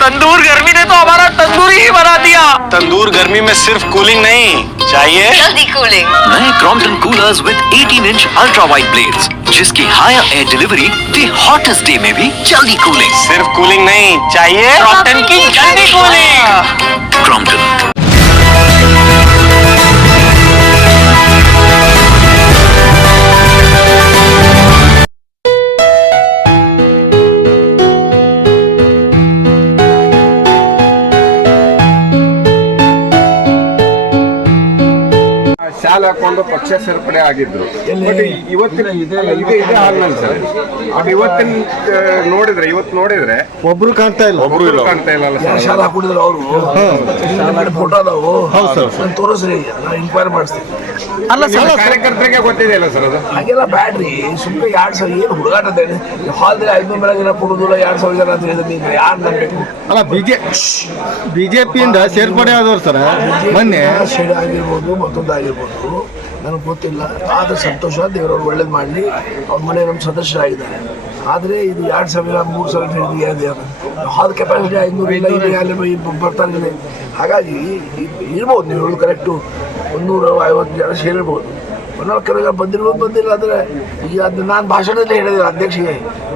तंदूर गर्मी ने तो हमारा तंदूर ही बना दिया। तंदूर गर्मी में सिर्फ़ कूलिंग नहीं चाहिए? जल्दी कूलिंग नए Crompton coolers with 18 inch ultra white blades जिसकी higher air delivery the hottest day में भी जल्दी कूलिंग सिर्फ़ कूलिंग नहीं चाहिए? क्रॉम्पटन की जल्दी कूलिंग क्रॉम्पटन ಶಾಲೆ ಹಾಕೊಂಡು ಪಕ್ಷ ಸೇರ್ಪಡೆ ಆಗಿದ್ರು. ಬಟ್ ಇವತ್ತಿನ ಇದೇ ಇದೇ ಆಗ್ಲಿಲ್ಲ ಸರ್. ಅದು ಇವತ್ತಿನ ನೋಡಿದ್ರೆ ಇವತ್ತು ನೋಡಿದ್ರೆ ಒಬ್ರು ಕಾಣ್ತಾ ಇಲ್ಲ. ಒಬ್ರು ಕಾಣ್ತಾ ಇಲ್ಲ ಸರ್. ಶಾಲಾ ಹಾಕೊಂಡಿದ್ರು ಅವರು. ಫೋಟೋ ಅದಾವು ನಾನು ತೋರಿಸ್ರಿ ನಾನು ಇಂಕ್ವೈರಿ ಮಾಡಿಸ್ತೀನಿ. ಅಲ್ಲ ಸರ್ ಕಾರ್ಯಕರ್ತರಿಗೆ ಗೊತ್ತಿದೆಯಲ್ಲ ಸರ್ ಅದು? ಹಾಗೆಲ್ಲ ಬ್ಯಾಡ್ರಿ. ಸುಮ್ಮನೆ ಎರಡು ಸಾವಿರ ಏನು ಹುಡುಗಾಟ ಹಾಲ್ದಲ್ಲಿ ಐದು ಮೇಲೆ ಜನ ಕೊಡೋದಿಲ್ಲ ಎರಡು ಸಾವಿರ ಜನ ಅಂತ ಹೇಳಿದ್ರೆ ನೀವು ಯಾರು ನಂಬೇಕು? ಅಲ್ಲ ಬಿಜೆ ಬಿಜೆಪಿಯಿಂದ ಸೇರ್ಪಡೆ ಆದವ್ರು ಸರ್ ಮೊನ್ನೆ ಶೇಡ್ ಆಗಿರ್ಬೋದು ಮತ್ತೊಂದು ಆಗಿರ್ಬೋದು ನನಗೆ ಗೊತ್ತಿಲ್ಲ. ಆದರೆ ಸಂತೋಷ, ದೇವರವ್ರು ಒಳ್ಳೇದು ಮಾಡಲಿ. ಅವ್ರ ಮನೆ ನಮ್ಮ ಸದಸ್ಯರಾಗಿದ್ದಾರೆ ಆದರೆ ಇದು ಎರಡು ಸಾವಿರ, ಮೂರು ಸಾವಿರ ಅದು ಹಾಲ್ ಕೆಪಾಸಿಟಿ ಐನೂರು ಇಲ್ಲ ಇಲ್ಲಿ, ಅಲ್ಲಿ ಬರ್ತಾನೆ ಬರ್ತಾ ಹಾಗಾಗಿ ಇರ್ಬೋದು ನೀವು ಹೇಳೋದು ಕರೆಕ್ಟು ಒಂದೂರ ಐವತ್ತು ಜನ ಸೇರಿರ್ಬೋದು ಕೆಲವು ಬಂದಿರ್ಬೋದು, ಬಂದಿಲ್ಲ ಅಂದರೆ, ಈಗ ಅದು ನಾನು ಭಾಷಣದಲ್ಲಿ ಹೇಳಿದೆ ಅಧ್ಯಕ್ಷಿಗೆ.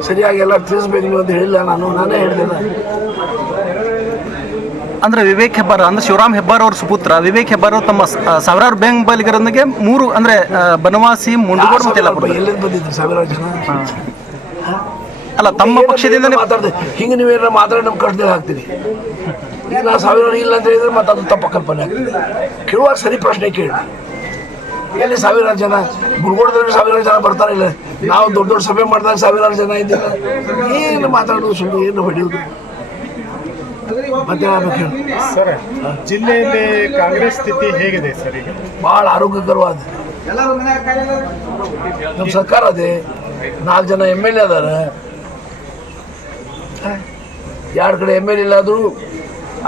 ಸರಿಯಾಗಿ ಎಲ್ಲ ತಿಳಿಸ್ಬೇಕು ನೀವು ಅಂತ ಹೇಳಿಲ್ಲ ನಾನು, ನಾನೇ ಹೇಳಿದೆ. ಅಂದ್ರೆ ವಿವೇಕ್ ಹೆಬ್ಬಾರ್ ಅಂದ್ರೆ ಶಿವರಾಮ್ ಹೆಬ್ಬಾರ್ ಅವ್ರ ಸುಪುತ್ರ. ವಿವೇಕ್ ಹೆಬ್ಬಾರ್ ಅವ್ರು ತಮ್ಮ ಸಾವಿರಾರು ಬೆಂಬಲಿಗರೊಂದಿಗೆ ಮೂರು ಅಂದ್ರೆ ಬನವಾಸಿ ಮುಂಡಗೋಡ್ ಮತ್ತೆ ಯಲ್ಲಾಪುರ ಎಲ್ಲಿಂದ ಬಂದಿದ್ರು ಸಾವಿರಾರು ಜನ? ಅಲ್ಲ ತಮ್ಮ ಪಕ್ಷದಿಂದ ಮಾತಾಡ್ದೆ? ಹಿಂಗೆ ನೀವೇನಾರ ಮಾತಾಡಿ ನಮ್ಮ ಕಷ್ಟದಲ್ಲಿ ಹಾಕ್ತೀರಿ ಈಗ ನಾ ಸಾವಿರಾರು ಇಲ್ಲ ಅಂತ ಹೇಳಿದ್ರೆ ಮತ್ತೆ ಅದು ತಪ್ಪ ಕಲ್ಪನೆ ಆಗ್ತದೆ. ಕೇಳುವಾಗ ಸರಿ ಪ್ರಶ್ನೆ ಕೇಳಿ. ಎಲ್ಲಿ ಸಾವಿರಾರು ಜನ? ಗುರುಗೋಡದಲ್ಲಿ ಸಾವಿರಾರು ಜನ ಬರ್ತಾರೆ ಇಲ್ಲ? ನಾವು ದೊಡ್ಡ ದೊಡ್ಡ ಸಭೆ ಮಾಡಿದಾಗ ಸಾವಿರಾರು ಜನ ಇದ್ದಿಲ್ಲ? ಏನು ಮಾತಾಡೋದು ಸುಳ್ಳು? ಏನು ಹೊಡೆಯೋದು? ಮತ್ತೆ ಸರ್ ಜಿಲ್ಲೆಯಲ್ಲಿ ಕಾಂಗ್ರೆಸ್ ಸ್ಥಿತಿ ಹೇಗಿದೆ ಸರ್ ಈಗ? ಭಾಳ ಆರೋಗ್ಯಕರವಾದ. ನಮ್ಮ ಸರ್ಕಾರ ಅದೇ. ನಾಲ್ಕು ಜನ ಎಂ ಎಲ್ ಎ ಅದಾರ ಎರಡು ಕಡೆ ಎಂ ಎಲ್ ಎ ಇಲ್ಲಾದರೂ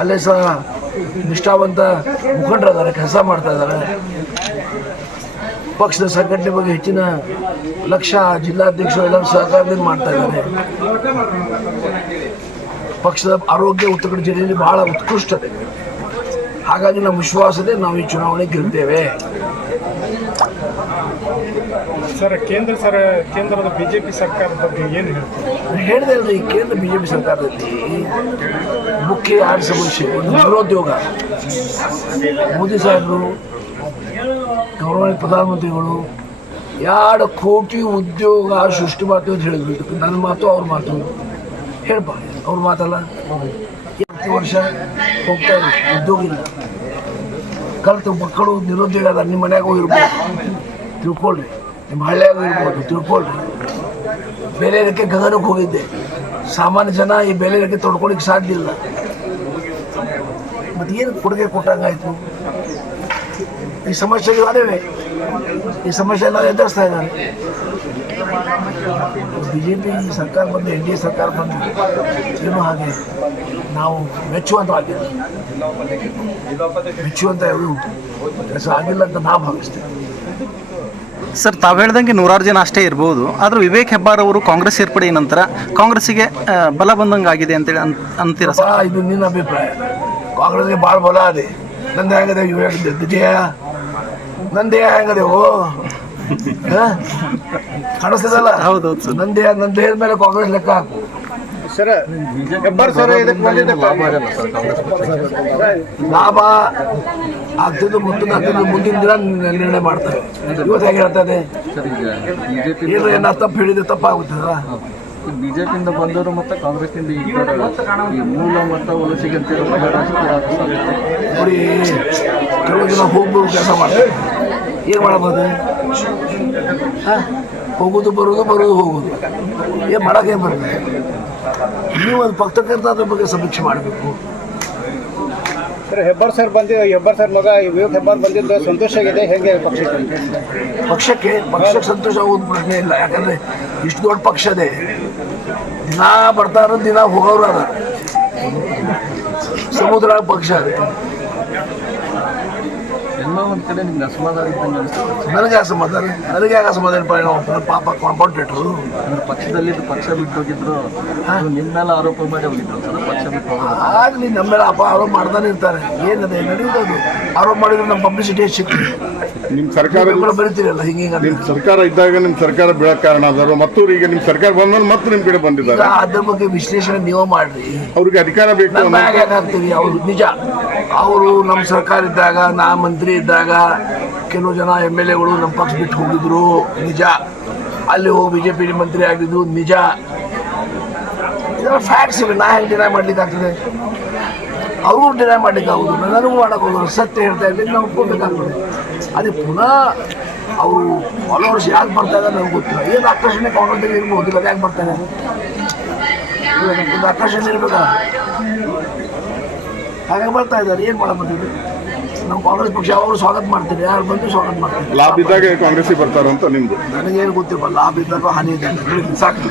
ಅಲ್ಲೇ ಸಹ ನಿಷ್ಠಾವಂತ ಮುಖಂಡರು ಅದಾರೆ ಕೆಲಸ ಮಾಡ್ತಾ ಇದ್ದಾರೆ ಪಕ್ಷದ ಸಂಘಟನೆ ಬಗ್ಗೆ ಹೆಚ್ಚಿನ ಲಕ್ಷ ಜಿಲ್ಲಾಧ್ಯಕ್ಷರು ಎಲ್ಲರೂ ಸಹಕಾರದಿಂದ ಮಾಡ್ತಾ ಇದ್ದಾರೆ ಪಕ್ಷದ ಆರೋಗ್ಯ ಉತ್ತರ ಕನ್ನಡ ಜಿಲ್ಲೆಯಲ್ಲಿ ಬಹಳ ಉತ್ಕೃಷ್ಟತೆ. ಹಾಗಾಗಿ ನಮ್ಮ ವಿಶ್ವಾಸದೇ ನಾವು ಈ ಚುನಾವಣೆ ಗೆಲ್ತೇವೆ. ಸರ್ ಕೇಂದ್ರ ಸರ್ ಕೇಂದ್ರದ ಬಿಜೆಪಿ ಸರ್ಕಾರದ ಬಗ್ಗೆ ಏನು ಹೇಳ್ತೀವಿ ಹೇಳಿದೆ ಈ ಕೇಂದ್ರ ಬಿಜೆಪಿ ಸರ್ಕಾರದಲ್ಲಿ ಮುಖ್ಯ ಆರ್ ಸಮಸ್ಯೆ ನಿರುದ್ಯೋಗ. ಮೋದಿ ಸಾಹೇಬರು ಗೌರವನೀಯ ಪ್ರಧಾನಮಂತ್ರಿಗಳು ಎರಡು ಕೋಟಿ ಉದ್ಯೋಗ ಸೃಷ್ಟಿ ಮಾಡ್ತೀವಿ ಅಂತ ಹೇಳಿದ್ರು. ನನ್ನ ಮಾತು ಅವ್ರ ಮಾತು. ಹೇಳ್ಪ ಅವ್ರ ಮಾತಲ್ಲ? ಪ್ರತಿ ವರ್ಷ ಹೋಗ್ತಾ ಇದ್ರು ಉದ್ಯೋಗ ಇಲ್ಲ ಕಲಿತು ಮಕ್ಕಳು ನಿರುದ್ಯೋಗ ನಿಮ್ಮ ಮನೆಯಾಗೂ ಇರ್ಬೋದು. ತಿಳ್ಕೊಳ್ರಿ. ನಿಮ್ಮ ಹಳ್ಳಿಯಾಗೂ ಇರ್ಬೋದು, ತಿಳ್ಕೊಳ್ರಿ. ಬೇರೆ ಇದಕ್ಕೆ ಗಗನಕ್ಕೆ ಹೋಗಿದ್ದೆ. ಸಾಮಾನ್ಯ ಜನ ಈ ಬೆಲೆ ಇದಕ್ಕೆ ತೊಡ್ಕೊಳಿಕ್ಕೆ ಸಾಧ್ಯ ಇಲ್ಲ. ಮತ್ತೇನು ಕೊಡುಗೆ ಕೊಟ್ಟಂಗಾಯ್ತು? ಈ ಸಮಸ್ಯೆಗಳು ಅದೇವೆ ಈ ಸಮಸ್ಯೆ ಎಲ್ಲ ಎದುರಿಸ್ತಾ ಇದ್ದಾರೆ. ಬಿ ಜೆ ಪಿ ಸರ್ಕಾರ ಬಂದು ಎನ್ ಡಿ ಎ ಸರ್ಕಾರ ಬಂದು ಏನು ಹಾಗೆ ನಾವು ಮೆಚ್ಚುವಂತ ಆಗಿಲ್ಲ ಮೆಚ್ಚುವಂತ ಯಾವುದು ಕೆಲಸ ಆಗಿಲ್ಲ ಅಂತ ನಾ ಭಾವಿಸ್ತೇವೆ ಸರ್ ತಾವು ಹೇಳ್ದಂಗೆ ನೂರಾರು ಜನ ಅಷ್ಟೇ ಇರ್ಬೋದು. ಆದ್ರೆ ವಿವೇಕ್ ಹೆಬ್ಬಾರ್ ಅವರು ಕಾಂಗ್ರೆಸ್ ಸೇರ್ಪಡೆ ನಂತರ ಕಾಂಗ್ರೆಸ್ಸಿಗೆ ಬಲ ಬಂದಂಗೆ ಆಗಿದೆ ಅಂತೇಳಿ ಅಂತ ಅಂತೀರ ಸರ್? ಇದು ನಿನ್ನ ಅಭಿಪ್ರಾಯ. ಕಾಂಗ್ರೆಸ್ಗೆ ಭಾಳ ಬಲ ಅದೇ ನಂದು ಹೆಂಗದೆ ವಿಜಯ ನನ್ನ ದೇಹ ಹೆಂಗದೆ? ಓ. ಹ? ಕಾಣಿಸ್ತದಲ್ಲ? ಹೌದು ನಂದೇ ದೇಹ ಮೇಲೆ ಕಾಂಗ್ರೆಸ್ ಲೆಕ್ಕ ಹಾಕು. ಸರ್ ಹೆಬ್ಬಾರ್ ಸರ್ ಇದಕ್ಕೆ ಬಂದಿದ್ದ ಲಾಭ ಆಗ್ತಿದ್ದು ಮುಟ್ಟಿದ್ದು ಆಗ್ತಿದ್ದು ಮುಂದಿನ ದಿನ ನಿರ್ಣಯ ಮಾಡ್ತಾರೆ. ಇವತ್ತು ಹೇಗೆ ಹೇಳ್ತದೆ? ಏನು ಏನ ತಪ್ಪು ಹೇಳಿದ್ರೆ ತಪ್ಪಾಗುತ್ತದ? ಬಿಜೆಪಿಯಿಂದ ಬಂದವರು ಮತ್ತೆ ಕಾಂಗ್ರೆಸ್ನಿಂದ ಈ ಮೂಲ ಮತ್ತು ವಲಸಿಗೆ ಅಂತ ಹೇಳಿ ರಾಜಕೀಯ ಆದ ಸಾಧ್ಯತೆ. ನೋಡಿ ಕೆಲವು ಜನ ಹೋಗ್ಬೋದು ಕೆಲಸ ಮಾಡ್ತಾರೆ. ಏನು ಮಾಡಬಹುದು ಹೋಗೋದು ಬರೋದು ಬರೋದು ಹೋಗೋದು. ಏನು ಮಾಡೋಕೆ ಬರ್ತದೆ ನೀವು ಒಂದು ಪತ್ರಕರ್ತ ಅದ್ರ ಬಗ್ಗೆ ಸಮೀಕ್ಷೆ ಮಾಡಬೇಕು. ಸರ್ ಹೆಬ್ಬಾರ್ ಸರ್ ಬಂದಿ ಹೆಬ್ಬಾರ್ ಸರ್ ಮಗ ವಿವೇಕ್ ಹೆಬ್ಬಾರ್ ಬಂದಿದ್ದು ಸಂತೋಷ ಆಗಿದೆ ಹೇಗೆ ಪಕ್ಷಕ್ಕೆ? ಪಕ್ಷಕ್ಕೆ ಪಕ್ಷಕ್ಕೆ ಸಂತೋಷ ಆಗೋದು ಪ್ರಶ್ನೆ ಇಲ್ಲ. ಯಾಕಂದ್ರೆ ಇಷ್ಟು ದೊಡ್ಡ ಪಕ್ಷ ಅದೇ. ದಿನ ಬರ್ತಾರ ದಿನ ಹೋಗೋರು ಅದ. ಸಮುದ್ರ ಪಕ್ಷ ಅದೇ. ಎಲ್ಲೋ ಒಂದ್ ಕಡೆ ನಿಮ್ಗೆ ಅಸಮಾಧಾನ ಇದ್ದಂಗೆ ಅನಿಸ್ತದೆ ನನಗೆ ಅಸಮಾಧಾನ ನನಗೆ ಯಾಕೆ ಅಸಮಾಧಾನ ನಾವು ಪಾಪ ಕಾಂಪೌಂಡೇಟ್ರು ಅಂದ್ರೆ ಪಕ್ಷದಲ್ಲಿ ಪಕ್ಷ ಬಿಟ್ಟು ಹೋಗಿದ್ರು ಅದು ನಿಮ್ಮ ಮೇಲೆ ಆರೋಪ ಮಾಡಿ ಹೋಗಿದ್ರು ಸರ್ ಪಕ್ಷ ಬಿಟ್ಟು ಹೋಗೋದು. ಆಗಲಿ ನಮ್ಮ ಮೇಲೆ ಅಪ್ಪ ಆರೋಪ ಮಾಡ್ತಾನೆ ಇರ್ತಾರೆ. ಏನದೆ? ನಡೆಯೋದು ಆರೋಪ ಮಾಡಿದ್ರೆ ನಮ್ಮ ಪಬ್ಲಿಸಿಟಿ ಸಿಗ್ತದೆ ನಿಮ್ಮ ಸರ್ಕಾರ ಬರಿತೀರಲ್ಲ ಹಿಂಗೆ ನಿಮ್ಮ ಸರ್ಕಾರ ಇದ್ದಾಗ ನಿಮ್ಮ ಸರ್ಕಾರ ಬೀಳಕ್ಕೆ ಕಾರಣ ಆದರು ಮತ್ತು ಈಗ ನಿಮ್ಮ ಸರ್ಕಾರ ಬಂದ್ಮೇಲೆ ಮತ್ತೆ ನಿಮ್ಮ ಕಡೆ ಬಂದಿದ್ದಾರೆ. ಅದ್ರ ಬಗ್ಗೆ ವಿಶ್ಲೇಷಣೆ ನೀವು ಮಾಡ್ರಿ. ಅವ್ರಿಗೆ ಅಧಿಕಾರ ಬೇಕು ಹಾಕ್ತೀವಿ ಅವ್ರು ನಿಜ. ಅವರು ನಮ್ಮ ಸರ್ಕಾರ ಇದ್ದಾಗ ನಾ ಮಂತ್ರಿ ಇದ್ದಾಗ ಕೆಲವು ಜನ ಎಂ ಎಲ್ ಎಗಳು ನಮ್ಮ ಪಕ್ಷ ಬಿಟ್ಟು ಹೋಗಿದ್ರು. ನಿಜ. ಅಲ್ಲಿ ಹೋಗಿ ಬಿ ಜೆ ಪಿ ಮಂತ್ರಿ ಆಗಿದ್ದು ನಿಜ. ಇದೆಲ್ಲ ಫ್ಯಾಕ್ಟ್ಸ್ ಇವೆ. ನಾ ಹೆಂಗೆ ಡಿನೈ ಮಾಡ್ಲಿಕ್ಕೆ ಆಗ್ತದೆ ಅವ್ರಿಗೂ ಡಿನೈ ಮಾಡ್ಲಿಕ್ಕೆ ಆಗೋದು ನನಗೂ ಮಾಡೋಕ್ಕೋದು ಸತ್ಯ ಹೇಳ್ತಾ ಇದ್ದೀನಿ ನಾವು ಒಪ್ಕೋಬೇಕಾಗ್ತದೆ ಅದೇ ಪುನಃ ಅವರು ಫಾಲೋವರ್ಸ್ ಯಾಕೆ ಬರ್ತಾ ಇದ್ದಾರೆ ನನಗೆ ಗೊತ್ತಿಲ್ಲ. ಏನು ಆಕರ್ಷಣೆ ಕಾಂಗ್ರೆಸ್ ಇರ್ಬೋದು ಇಲ್ಲ ಯಾಕೆ ಬರ್ತಾರೆ ಒಂದು ಆಕರ್ಷಣೆ ಇರ್ಬೇಕಾ ಹಾಗೆ ಬರ್ತಾ ಇದ್ದಾರೆ. ಏನು ನಾವು ನಮ್ಮ ಕಾಂಗ್ರೆಸ್ ಪಕ್ಷ ಅವರು ಸ್ವಾಗತ ಮಾಡ್ತೀರಿ. ಯಾರು ಬಂದು ಸ್ವಾಗತ ಮಾಡ್ತಾರೆ. ಲಾಭ ಇದ್ದಾಗ ಕಾಂಗ್ರೆಸ್ಸಿಗೆ ಬರ್ತಾರಂತ ನಿಮ್ದು? ನನಗೇನು ಗೊತ್ತಿಲ್ಲ. ಲಾಭ ಇದ್ದಾಗ ಹಾನಿ ಇದ್ದಾಗ ಸಾಕು.